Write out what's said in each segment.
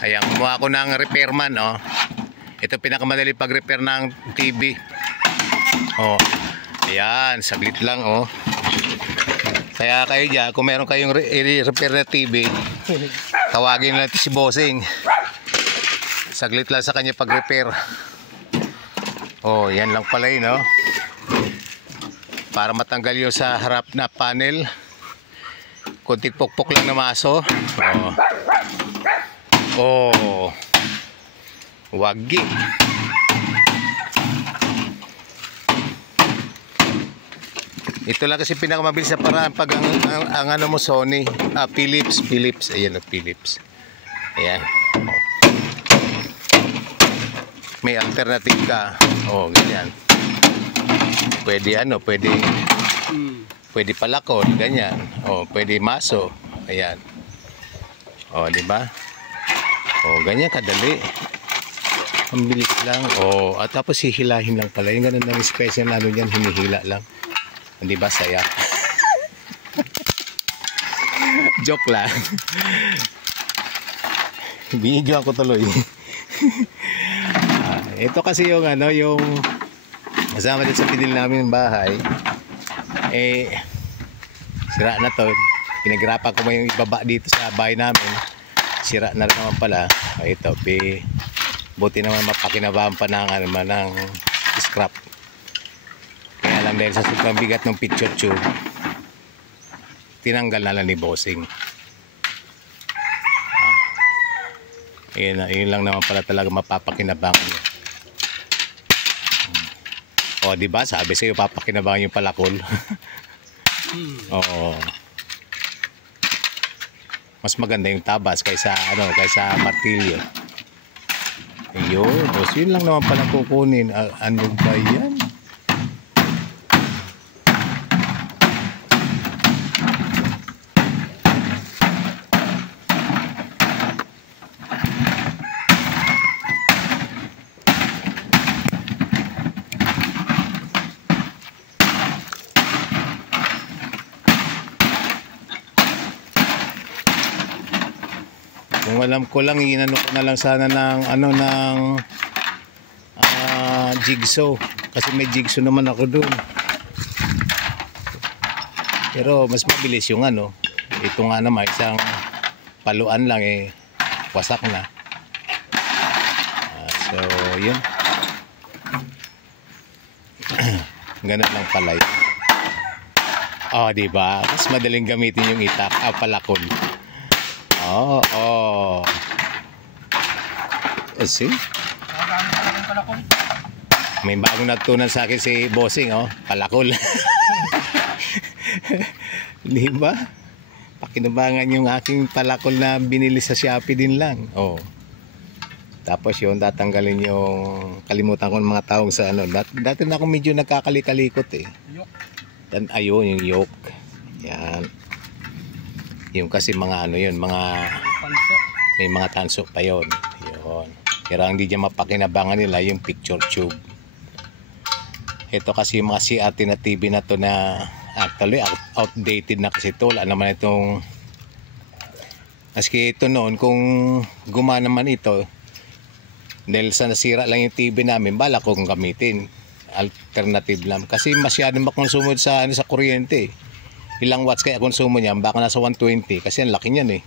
Ayan, kumuha ako ng repairman, oh. Ito pinakamadali pag-repair ng TV. Oh. Ayan, saglit lang, oh. Kaya kayo dyan, kung meron kayong repair na TV, tawagin natin si Bossing. Saglit lang sa kanya pag-repair. Oh, yan lang pala yun, oh. Para matanggal yung sa harap na panel. Kunting pukpok lang na maso. Oh. Oh. Wagi. Ito lang kasi pinakamabilis na paraan pag ang ano mo Sony, Philips. Ayan, Philips. Ayan. May alternative ka. Oh, ganyan. Pwede palakon, ganyan. Oh, pwede maso. Ayan. Oh, di ba? Oh, ganyan kadali. Ang bilis lang. Oh, at tapos hihilahin lang pala. Yung ganun ng special na ano yan, hinihila lang. Hindi ba saya? Joke lang. Binigyan ko tuloy. Ito kasi yung ano, yung kasama din sa pinil namin ng bahay. Eh, sira na to. Pinaghirapan ko mo yung ibaba dito sa bahay namin. Sira na rin naman pala. Ito, buti naman mapakinabahan pa ng, ano, ng scrap. Kaya lang dahil sa sobrang bigat ng picture tube, tinanggal na lang ni Bossing. Yun lang naman pala talaga mapapakinabangan niya. O, diba? Sabi sa'yo, papakinabangan yung palakol. Oo. Mas maganda yung tabas kaysa martilyo. Ayun. Boss, yun lang naman pala kukunin. Ano ba yan? Kung alam ko lang, inano ko na lang sana ng jigsaw, kasi may jigsaw naman ako doon. Pero mas mabilis yung ano. Ito nga naman, isang paluan lang eh, wasak na. So yun. Ganun lang pala yun. Oh, diba? Mas madaling gamitin yung itak, palakol. Oh. See? May bagong natutunan sa akin si Bossing, oh. Palakol. Di ba? Pakinabangan yung aking palakol na binili sa Shopee din lang. Oh. Tapos yun, tatanggalin yung, kalimutan ko ng mga taong sa ano. Dati na ako medyo nagkakalikalikot eh. Ayun, yung yoke. Yan. Yung kasi mga ano yun, may mga tanso pa yun. Yun. Pero ang hindi dyan mapakinabangan nila yung picture tube. Ito kasi yung mga CRT na TV na to na actually outdated na kasi ito. Wala naman itong, maski ito noon kung gumana naman ito, dahil sa nasira lang yung TV namin, bala kong gamitin. Alternative lang. Kasi masyadong makonsumo sa kuryente. Ilang watts kaya konsumo niya? Baka nasa 120 kasi ang laki niyan eh.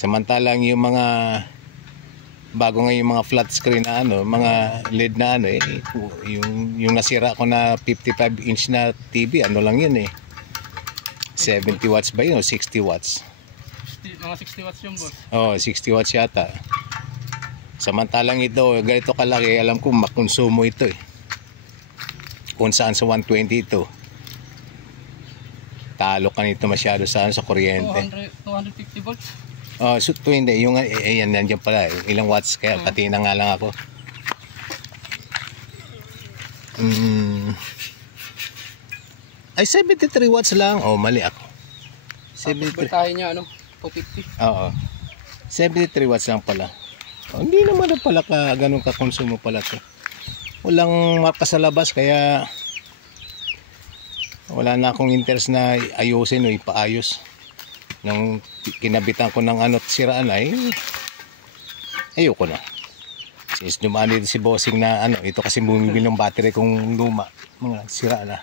Samantalang yung mga bago nga yung mga flat screen na ano, mga LED na ano eh, yung nasira ko na 55 inch na TV, ano lang yun eh. 70 watts ba yun o 60 watts? Mga 60 watts yung boss. Oh, 60 watts yata. Samantalang ito, ganito kalaki, alam ko makonsumo ito eh. Kung saan sa 120 ito. Talo ka nito masyado sa kuryente. 250 volts? Oh, so hindi. Yung, ayan, nandiyan pala. Ilang watts kaya? Katina nga lang ako. Ay, 73 watts lang. Oh, mali ako. 73. Batahin niya, 250. Oo. 73 watts lang pala. Oh, hindi naman na pala ganun ka-konsumo pala to. Walang mapa sa labas, kaya wala na akong interest na ayusin o ipaayos. Nung kinabitan ko ng ano siraan ay ayoko na. Since dumaan dito si bossing na ano, ito kasi bumibili ng battery kong luma, mga sira na.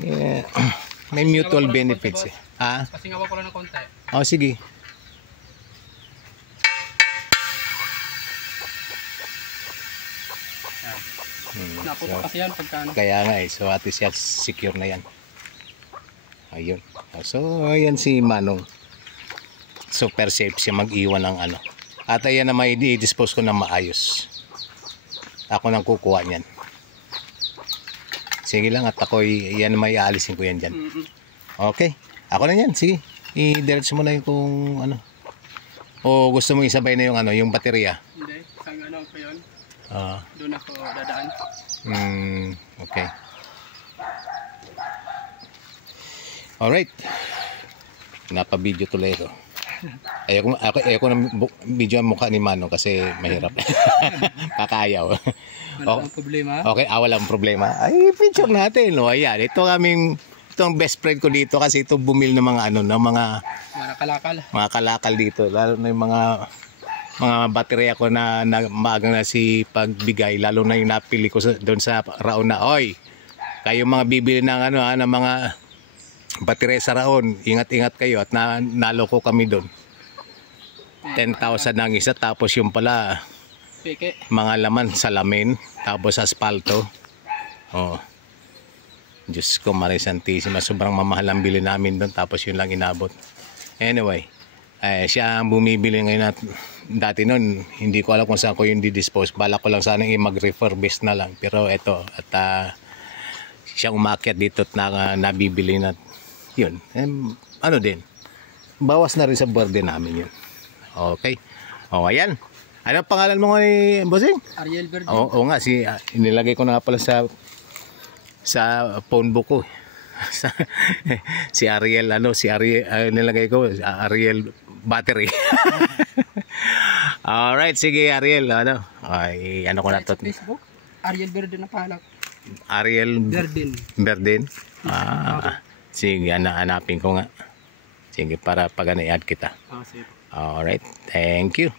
Yeah. May mutual benefits eh. Ha? Kasi nga ko lang ng konti. Oh, sige. Napupo kasi yan pagka ano. Kaya nga eh, so at least yan, secure na yan. Ayun. So, ayan si Manong. Super safe siya mag-iwan ng ano. At ayan na may i-dispose ko na maayos. Ako nang kukuha niyan. Sige lang at ako yan may aalisin ko yan dyan. Okay. Ako na yan. Sige. I-diretso mo na yung kung ano. O gusto mo isabay na yung ano, yung baterya. Hindi. Isang ano pa yun. Ah. Doon ako dadaan. Okay. Alright. Napa-video tuloy ito. Ayoko na video ang mukha ni Manong kasi mahirap. Kakayaw. Wala kang problema. Okay, walang problema. Ay, picture natin. No? Ayan, itong best friend ko dito kasi ito bumili ng mga ano, ng mga kalakal. Mga kalakal dito, lalo na yung mga baterya ko na maagang na si pagbigay, lalo na yung napili ko doon sa Raon na, oy, kayo mga bibili ng ano, ng mga baterya sa Raon, ingat-ingat kayo at naloko kami doon. 10,000 ang isa, tapos yung pala Peke. mga laman, salamin, tapos aspalto. Oh. Diyos ko, Marisantissima, sobrang mamahal ang bili namin doon, tapos yun lang inabot. Anyway, siya ang bumibili ngayon at dati noon, hindi ko alam kung saan ko yung didispose. Balak ko lang sana yung mag-refurbish na lang. Pero eto, at siya umakyat dito at nabibili na yun. Ano din, bawas na rin sa burden namin yun. Okay. O, ayan. Ano pangalan mo ngayon, bossing? Ariel Verde. Oo nga, inilagay ko na nga pala sa phone book ko. Si Ariel, nilagay ko, Ariel battery. Alright, sige Ariel, ano ko na to. Facebook, Ariel Verde na palak. Ariel Verdin. Sige, hanapin ko nga. Sige, para pag i-add kita. Sige. Alright, thank you.